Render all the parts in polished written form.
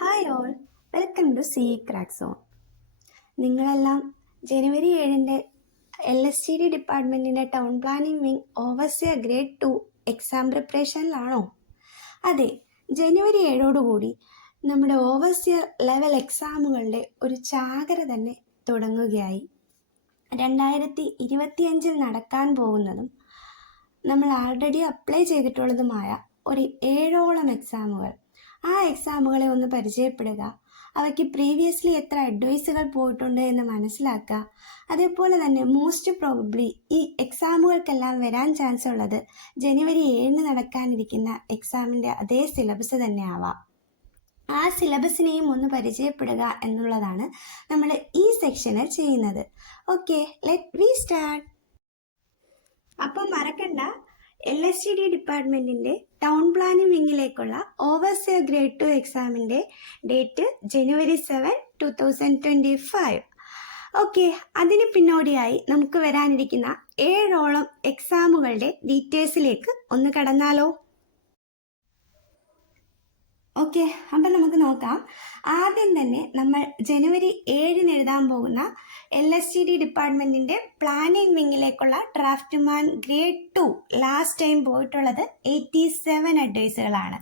Hi all, welcome to C crack zone. നിങ്ങളെല്ലാം ജനുവരി 7 LSTD ഡിപ്പാർട്ട്മെൻറ്റിൻ്റെ town planning wing overseer grade 2 exam പ്രിപ്പറേഷനിലാണോ? അതെ, ജനുവരി 7 നമ്മുടെ ഓവർസിയർ ലെവൽ എക്സാമുകളുടെ ഒരു ചാകര തന്നെ തുടങ്ങുകയായി. 2025 നടക്കാൻ പോകുന്നതും നമ്മൾ ആൾറെഡി അപ്ലൈ ചെയ്തിട്ടുള്ളതുമായ ഒരു 7ഓളം എക്സാമുകൾ. ആ എക്സാമുകളെ ഒന്ന് പരിചയപ്പെടുക, അവയ്ക്ക് പ്രീവിയസ്ലി എത്ര അഡ്വൈസുകൾ പോയിട്ടുണ്ട് എന്ന് മനസ്സിലാക്കുക. അതേപോലെ തന്നെ മോസ്റ്റ് പ്രോബബ്ലി ഈ എക്സാമുകൾക്കെല്ലാം വരാൻ ചാൻസ് ഉള്ളത് ജനുവരി 7 നടക്കാനിരിക്കുന്ന എക്സാമിൻ്റെ അതേ സിലബസ് തന്നെ ആവാം. ആ സിലബസിനെയും ഒന്ന് പരിചയപ്പെടുക എന്നുള്ളതാണ് നമ്മൾ ഈ സെക്ഷനിൽ ചെയ്യുന്നത്. Okay, let we start. അപ്പം മറക്കണ്ട, LSTD ഡിപ്പാർട്ട്മെൻറ്റിൻ്റെ ടൗൺ പ്ലാനിംഗ് വിങ്ങിലേക്കുള്ള ഓവർസിയർ ഗ്രേഡ് 2 എക്സാമിൻ്റെ ഡേറ്റ് ജനുവരി 7, 2025. ഓക്കെ, അതിന് പിന്നോടിയായി നമുക്ക് വരാനിരിക്കുന്ന 7ഓളം എക്സാമുകളുടെ ഡീറ്റെയിൽസിലേക്ക് ഒന്ന് കടന്നാലോ? ഓക്കെ, അപ്പം നമുക്ക് നോക്കാം. ആദ്യം തന്നെ നമ്മൾ ജനുവരി 7 എഴുതാൻ പോകുന്ന LSTD ഡിപ്പാർട്ട്മെൻറ്റിൻ്റെ പ്ലാനിംഗ് വിങ്ങിലേക്കുള്ള ഡ്രാഫ്റ്റ്മാൻ ഗ്രേഡ് 2 ലാസ്റ്റ് ടൈം പോയിട്ടുള്ളത് 87 അഡ്വൈസുകളാണ്.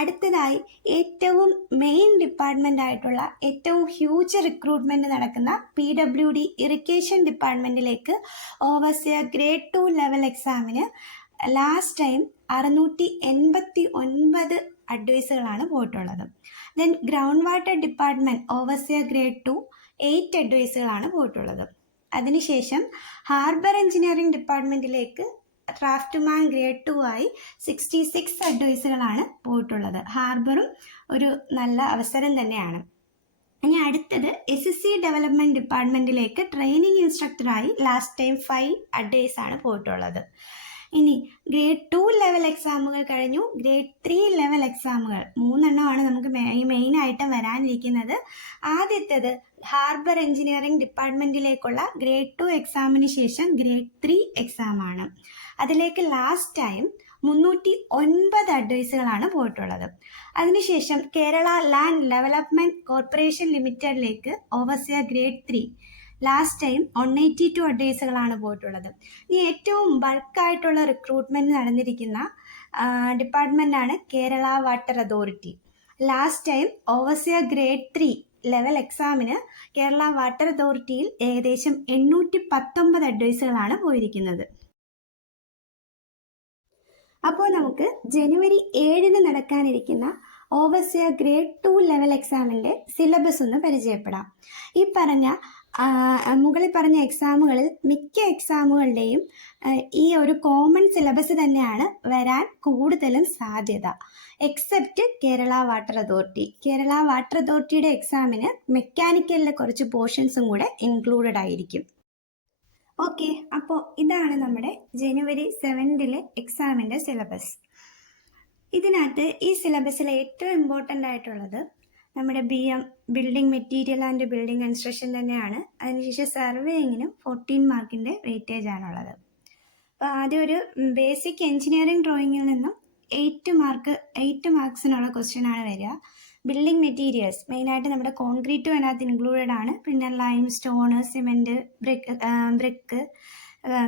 അടുത്തതായി ഏറ്റവും മെയിൻ ഡിപ്പാർട്ട്മെൻ്റ് ആയിട്ടുള്ള ഏറ്റവും ഹ്യൂജ് റിക്രൂട്ട്മെൻറ്റ് നടക്കുന്ന PWD ഇറിഗേഷൻ ഡിപ്പാർട്ട്മെൻറ്റിലേക്ക് ഓവർസിയർ ഗ്രേഡ് 2 ലെവൽ എക്സാമിന് ലാസ്റ്റ് ടൈം 689 അഡ്വൈസുകളാണ് പോയിട്ടുള്ളത്. Then ground water department overseer grade 2 8 അഡ്വൈസുകളാണ് പോയിട്ടുള്ളത്. അതിനുശേഷം ഹാർബർ എഞ്ചിനീയറിംഗ് ഡിപ്പാർട്ട്മെൻറ്റിലേക്ക് ഡ്രാഫ്റ്റ്മാൻ ഗ്രേഡ് 2 ആയി 66 അഡ്വൈസുകളാണ് പോയിട്ടുള്ളത്. ഹാർബറും ഒരു നല്ല അവസരം തന്നെയാണ്. ഇനി അടുത്തത് SSC ഡെവലപ്മെൻറ്റ് ഡിപ്പാർട്ട്മെൻറ്റിലേക്ക് ട്രെയിനിങ് ഇൻസ്ട്രക്ടറായി ലാസ്റ്റ് ടൈം 5 അഡ്വൈസാണ് പോയിട്ടുള്ളത്. ഇനി ഗ്രേഡ് 2 ലെവൽ എക്സാമുകൾ കഴിഞ്ഞു. ഗ്രേഡ് 3 ലെവൽ എക്സാമുകൾ 3 നമുക്ക് മെയിനായിട്ട് വരാനിരിക്കുന്നത്. ആദ്യത്തേത് ഹാർബർ എഞ്ചിനീയറിംഗ് ഡിപ്പാർട്ട്മെൻറ്റിലേക്കുള്ള ഗ്രേഡ് 2 എക്സാമിന് ശേഷം ഗ്രേഡ് 3 എക്സാമാണ്. അതിലേക്ക് ലാസ്റ്റ് ടൈം 309 അഡ്വൈസുകളാണ് പോയിട്ടുള്ളത്. അതിനുശേഷം കേരള ലാൻഡ് ഡെവലപ്മെൻറ്റ് കോർപ്പറേഷൻ ലിമിറ്റഡിലേക്ക് ഓവർസിയർ ഗ്രേഡ് 3 ലാസ്റ്റ് ടൈം 182 അഡ്വൈസുകളാണ് പോയിട്ടുള്ളത്. ഇനി ഏറ്റവും ബൾക്കായിട്ടുള്ള റിക്രൂട്ട്മെൻറ്റ് നടന്നിരിക്കുന്ന ഡിപ്പാർട്ട്മെൻറ്റാണ് Kerala water authority. Last time overseer grade 3 level എക്സാമിന് കേരള വാട്ടർ അതോറിറ്റിയിൽ ഏകദേശം 819 അഡ്വൈസുകളാണ് പോയിരിക്കുന്നത്. അപ്പോൾ നമുക്ക് ജനുവരി 7 നടക്കാനിരിക്കുന്ന ഓവർസിയർ ഗ്രേഡ് 2 ലെവൽ എക്സാമിൻ്റെ സിലബസ് ഒന്ന് പരിചയപ്പെടാം. ഈ മുകളിൽ പറഞ്ഞ എക്സാമുകളിൽ മിക്ക എക്സാമുകളുടെയും ഈ ഒരു കോമൺ സിലബസ് തന്നെയാണ് വരാൻ കൂടുതലും സാധ്യത, except Kerala water authority. Kerala water അതോറിറ്റിയുടെ എക്സാമിന് മെക്കാനിക്കലിലെ കുറച്ച് പോർഷൻസും കൂടെ ഇൻക്ലൂഡഡ് ആയിരിക്കും. ഓക്കെ, അപ്പോൾ ഇതാണ് നമ്മുടെ ജനുവരി 7 എക്സാമിൻ്റെ സിലബസ്. ഇതിനകത്ത് ഈ സിലബസിൽ ഏറ്റവും ഇമ്പോർട്ടൻ്റ് ആയിട്ടുള്ളത് നമ്മുടെ BM building material and building construction തന്നെയാണ്. അതിനുശേഷം സർവേയിങ്ങിനും 14 മാർക്കിൻ്റെ വെയിറ്റേജ് ആണുള്ളത്. അപ്പോൾ ആദ്യം ഒരു ബേസിക് എഞ്ചിനീയറിംഗ് ഡ്രോയിങ്ങിൽ നിന്നും 8 മാർക്സിനുള്ള ക്വസ്റ്റ്യനാണ് വരിക. ബിൽഡിംഗ് മെറ്റീരിയൽസ് മെയിനായിട്ട് നമ്മുടെ കോൺക്രീറ്റും അതിനകത്ത് ഇൻക്ലൂഡഡ് ആണ്. പിന്നെ lime, stone, cement, brick,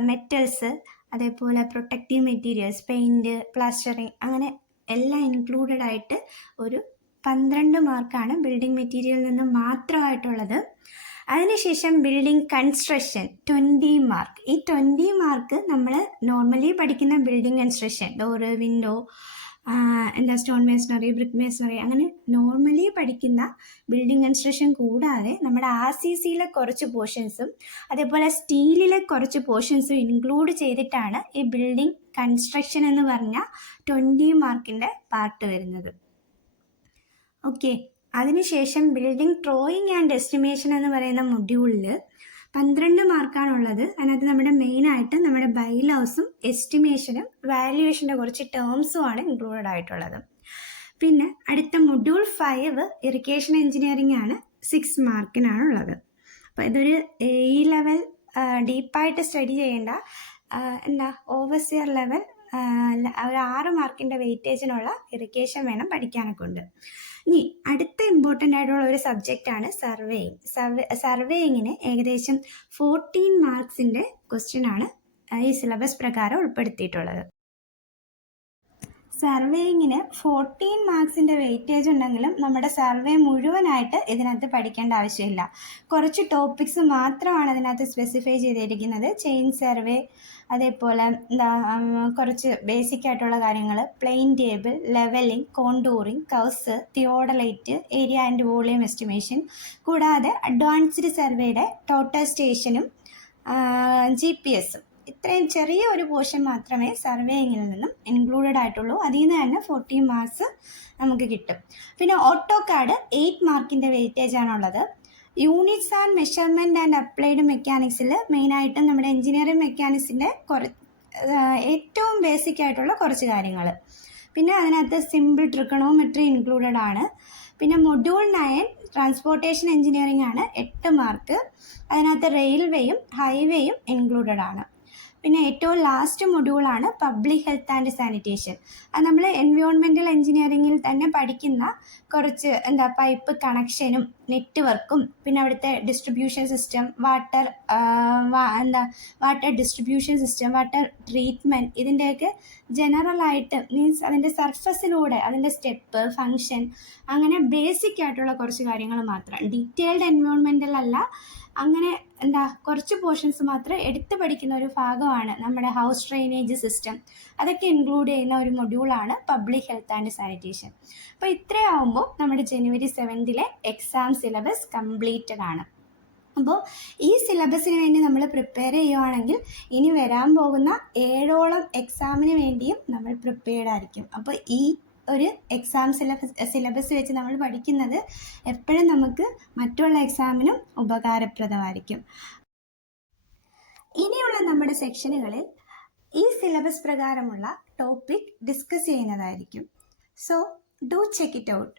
metals, അതേപോലെ പ്രൊട്ടക്റ്റീവ് മെറ്റീരിയൽസ്, പെയിൻറ്റ്, പ്ലാസ്റ്ററിങ്, അങ്ങനെ എല്ലാം ഇൻക്ലൂഡഡ് ആയിട്ട് ഒരു 12 മാർക്കാണ് ബിൽഡിംഗ് മെറ്റീരിയലിൽ നിന്ന് മാത്രമായിട്ടുള്ളത്. അതിനുശേഷം ബിൽഡിംഗ് കൺസ്ട്രക്ഷൻ 20 മാർക്ക്. ഈ 20 മാർക്ക് നമ്മൾ നോർമലി പഠിക്കുന്ന building construction, door, window, stone masonry, brick masonry, അങ്ങനെ നോർമലി പഠിക്കുന്ന ബിൽഡിംഗ് കൺസ്ട്രക്ഷൻ കൂടാതെ നമ്മുടെ RCCയിലെ കുറച്ച് പോർഷൻസും അതേപോലെ സ്റ്റീലിലെ കുറച്ച് പോർഷൻസും ഇൻക്ലൂഡ് ചെയ്തിട്ടാണ് ഈ ബിൽഡിംഗ് കൺസ്ട്രക്ഷൻ എന്ന് പറഞ്ഞ 20 മാർക്കിൻ്റെ പാർട്ട് വരുന്നത്. ഓക്കെ, അതിനുശേഷം ബിൽഡിംഗ് ഡ്രോയിങ് ആൻഡ് എസ്റ്റിമേഷൻ എന്ന് പറയുന്ന മൊഡ്യൂളിൽ 12 മാർക്കാണുള്ളത്. അതിനകത്ത് നമ്മുടെ മെയിനായിട്ട് നമ്മുടെ ബൈലോസും എസ്റ്റിമേഷനും വാല്യുവേഷൻ്റെ കുറച്ച് ടേംസുമാണ് ഇൻക്ലൂഡഡ് ആയിട്ടുള്ളത്. പിന്നെ അടുത്ത മൊഡ്യൂൾ 5 ഇറിഗേഷൻ എഞ്ചിനീയറിംഗ് ആണ്, 6 മാർക്കിനാണുള്ളത്. അപ്പോൾ ഇതൊരു ഈ ലെവൽ ഡീപ്പായിട്ട് സ്റ്റഡി ചെയ്യേണ്ട ഓവർസിയർ ലെവൽ ഒരു 6 മാർക്കിൻ്റെ വെയിറ്റേജിനുള്ള ഇറിഗേഷൻ വേണം പഠിക്കാനൊക്കെ ഉണ്ട്. ഇനി അടുത്ത ഇമ്പോർട്ടൻ്റ് ആയിട്ടുള്ള ഒരു സബ്ജക്റ്റാണ് സർവേയിങ്. സർവേയിങ്ങിന് ഏകദേശം 14 മാർക്സിൻ്റെ ക്വസ്റ്റ്യൻ ആണ് ഈ സിലബസ് പ്രകാരം ഉൾപ്പെടുത്തിയിട്ടുള്ളത്. സർവേയിങ്ങിന് 14 മാർക്സിൻ്റെ വെയിറ്റേജ് ഉണ്ടെങ്കിലും നമ്മുടെ സർവേ മുഴുവനായിട്ട് ഇതിനകത്ത് പഠിക്കേണ്ട ആവശ്യമില്ല. കുറച്ച് ടോപ്പിക്സ് മാത്രമാണ് അതിനകത്ത് സ്പെസിഫൈ ചെയ്തിരിക്കുന്നത്. ചെയിൻ സർവേ, അതേപോലെ കുറച്ച് ബേസിക് ആയിട്ടുള്ള കാര്യങ്ങൾ, plain table, levelling, contouring, curves, theodolite, area and volume estimation, കൂടാതെ അഡ്വാൻസ്ഡ് സർവേയുടെ ടോട്ടൽ സ്റ്റേഷനും GPS. ഇത്രയും ചെറിയ ഒരു പോർഷൻ മാത്രമേ സർവേയിങ്ങിൽ നിന്നും ഇൻക്ലൂഡഡ് ആയിട്ടുള്ളൂ. അതിൽ നിന്ന് തന്നെ 14 മാർക്സ് നമുക്ക് കിട്ടും. പിന്നെ ഓട്ടോകാഡ് 8 മാർക്കിൻ്റെ വെയിറ്റേജ് ആണുള്ളത്. Units and measurement and applied മെക്കാനിക്സിൽ മെയിനായിട്ടും നമ്മുടെ എഞ്ചിനീയറിംഗ് മെക്കാനിക്സിൻ്റെ ഏറ്റവും ബേസിക് ആയിട്ടുള്ള കുറച്ച് കാര്യങ്ങൾ. പിന്നെ അതിനകത്ത് സിമ്പിൾ ട്രിഗണോമെട്രി ഇൻക്ലൂഡഡ് ആണ്. പിന്നെ മൊഡ്യൂൾ 9 ട്രാൻസ്പോർട്ടേഷൻ എഞ്ചിനീയറിംഗ് ആണ്, 8 മാർക്ക്. അതിനകത്ത് റെയിൽവേയും ഹൈവേയും ഇൻക്ലൂഡഡ് ആണ്. പിന്നെ ഏറ്റവും ലാസ്റ്റ് മൊഡ്യൂളാണ് പബ്ലിക് ഹെൽത്ത് ആൻഡ് സാനിറ്റേഷൻ. അത് നമ്മൾ എൻവയോൺമെൻറ്റൽ എഞ്ചിനീയറിങ്ങിൽ തന്നെ പഠിക്കുന്ന കുറച്ച് പൈപ്പ് കണക്ഷനും നെറ്റ്വർക്കും, പിന്നെ അവിടുത്തെ distribution system, water distribution system, water treatment, ഇതിൻ്റെയൊക്കെ ജനറലായിട്ട് മീൻസ് അതിൻ്റെ സർഫസിലൂടെ അതിൻ്റെ സ്റ്റെപ്പ്, ഫങ്ഷൻ, അങ്ങനെ ബേസിക് ആയിട്ടുള്ള കുറച്ച് കാര്യങ്ങൾ മാത്രം. ഡീറ്റെയിൽഡ് എൻവയോൺമെൻറ്റൽ അല്ല, അങ്ങനെ കുറച്ച് പോർഷൻസ് മാത്രം എടുത്ത് പഠിക്കുന്ന ഒരു ഭാഗമാണ് നമ്മുടെ ഹൗസ് ഡ്രെയിനേജ് സിസ്റ്റം. അതൊക്കെ ഇൻക്ലൂഡ് ചെയ്യുന്ന ഒരു മൊഡ്യൂളാണ് പബ്ലിക് ഹെൽത്ത് ആൻഡ് സാനിറ്റേഷൻ. അപ്പോൾ ഇത്രയാവുമ്പോൾ നമ്മുടെ ജനുവരി 7 എക്സാം സിലബസ് കംപ്ലീറ്റഡ് ആണ്. അപ്പോൾ ഈ സിലബസിന് വേണ്ടി നമ്മൾ പ്രിപ്പയർ ചെയ്യുവാണെങ്കിൽ ഇനി വരാൻ പോകുന്ന 7ഓളം എക്സാമിന് വേണ്ടിയും നമ്മൾ പ്രിപ്പയർഡ് ആയിരിക്കും. അപ്പോൾ ഈ ഒരു എക്സാം സിലബസ് വെച്ച് നമ്മൾ പഠിക്കുന്നത് എപ്പോഴും നമുക്ക് മറ്റുള്ള എക്സാമിനും ഉപകാരപ്രദമായിരിക്കും. ഇനിയുള്ള നമ്മുടെ സെക്ഷനുകളിൽ ഈ സിലബസ് പ്രകാരമുള്ള ടോപ്പിക് ഡിസ്കസ് ചെയ്യുന്നതായിരിക്കും. So do check it out.